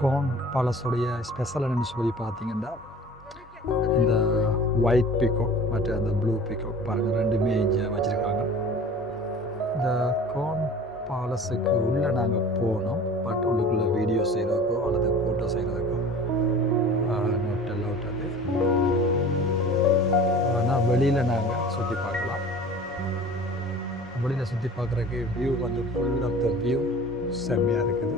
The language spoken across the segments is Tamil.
கோன் பேலஸோடைய ஸ்பெஷல் என்னன்னு சொல்லி பார்த்தீங்கன்னா இந்த ஒயிட் பீகாக் மற்றும் அந்த ப்ளூ பீகாக் பாருங்கள், ரெண்டுமே இங்கே வச்சுருக்காங்க. இந்த கோன் பேலஸுக்கு உள்ளே நாங்கள் போனோம், பட் உள்ளுக்குள்ளே வீடியோ செய்கிறதுக்கோ அல்லது ஃபோட்டோ செய்கிறதுக்கோ நோட் அலவுட் அது. ஆனால் வெளியில் நாங்கள் சுற்றி பார்க்கலாம். வெளியில் சுற்றி பார்க்குறதுக்கு வியூ வந்து ஃபுல் ஆஃப் த வியூ செம்மையாக இருக்குது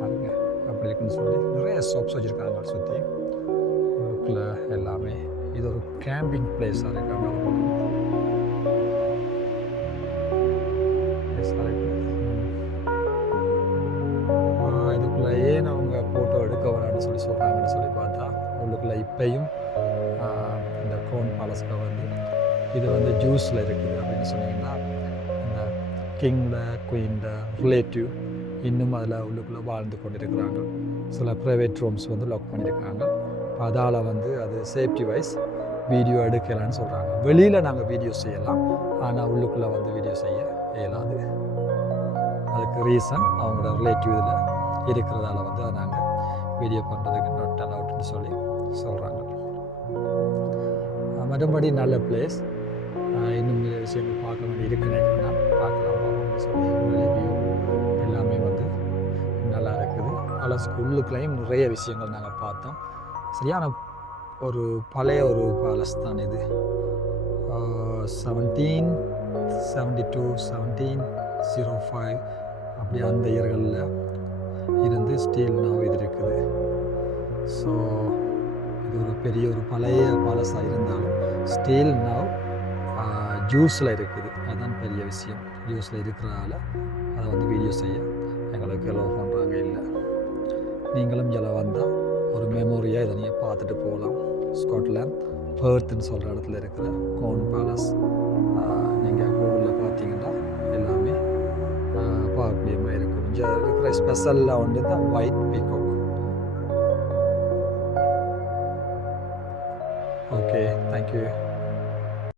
பாருங்க. அப்படி இருக்குன்னு சொல்லி நிறைய ஷாப்ஸ் வச்சுருக்காங்க சுற்றி உள்ளுக்குள்ள எல்லாமே. இது ஒரு கேம்பிங் பிளேஸாக இருக்காங்க. இதுக்குள்ளே ஏன் அவங்க ஃபோட்டோ எடுக்க வேணான்னு சொல்லி சொல்கிறாங்கன்னு சொல்லி பார்த்தா, உள்ளுக்குள்ளே இப்பையும் இந்த கோன் பேலஸ்க்கு வந்து இது வந்து ஜூஸில் இருக்குது அப்படின்னு சொன்னீங்கன்னா, இந்த கிங்கில் குயின்ட ரிலேட்டிவ் இன்னும் அதில் உள்ளுக்குள்ளே வாழ்ந்து கொண்டிருக்கிறாங்க. சில ப்ரைவேட் ரூம்ஸ் வந்து லாக் பண்ணியிருக்காங்க. அதால் வந்து அது சேஃப்டி வைஸ் வீடியோ எடுக்கலான்னு சொல்கிறாங்க. வெளியில் நாங்கள் வீடியோ செய்யலாம், ஆனால் உள்ளுக்குள்ளே வந்து வீடியோ செய்ய இயலாது. அதுக்கு ரீசன் அவங்களோட ரிலேட்டிவ் இதில் இருக்கிறதால வந்து அதை நாங்கள் வீடியோ பண்ணுறதுக்கு நாட் அலவுட்னு சொல்லி சொல்கிறாங்க. மறுபடி நல்ல பிளேஸ். இன்னும் நிறைய விஷயங்கள் பார்க்க வேண்டி இருக்குன்னு பார்க்கலாம் அப்படின்னு சொல்லி வியூ எல்லாமே வந்து நல்லா இருக்குது. அதில் ஸ்கூலுக்குள்ளேயும் நிறைய விஷயங்கள் நாங்கள் பார்த்தோம். சரியான ஒரு பழைய ஒரு பேலஸ் தான் இது. 1772 1705 அப்படி அந்த இயர்களில் இருந்து ஸ்டீல் நவ் இது இருக்குது. ஸோ இது ஒரு பெரிய ஒரு பழைய பேலஸாக இருந்தாலும் ஸ்டீல் நவ் ஜூஸில் இருக்குது. அதுதான் பெரிய விஷயம். ஜூஸில் இருக்கிறதால அதை வந்து வீடியோ செய்ய எங்களுக்கு எலோவ் பண்ணுறாங்க. இல்லை, நீங்களும் இதில் வந்தால் ஒரு மெமோரியாக இதை நீங்கள் பார்த்துட்டு போகலாம். ஸ்காட்லாந்து பெர்த்னு சொல்கிற இடத்துல இருக்கிற கோன் பேலஸ் நீங்கள் கூகுளில் பார்த்தீங்கன்னா எல்லாமே பார்க்கக்கூடிய மாதிரி இருக்கும். இங்கே இருக்கிற ஸ்பெஷலாக வந்து இந்த ஒயிட் பீகாக். Okay, thank you.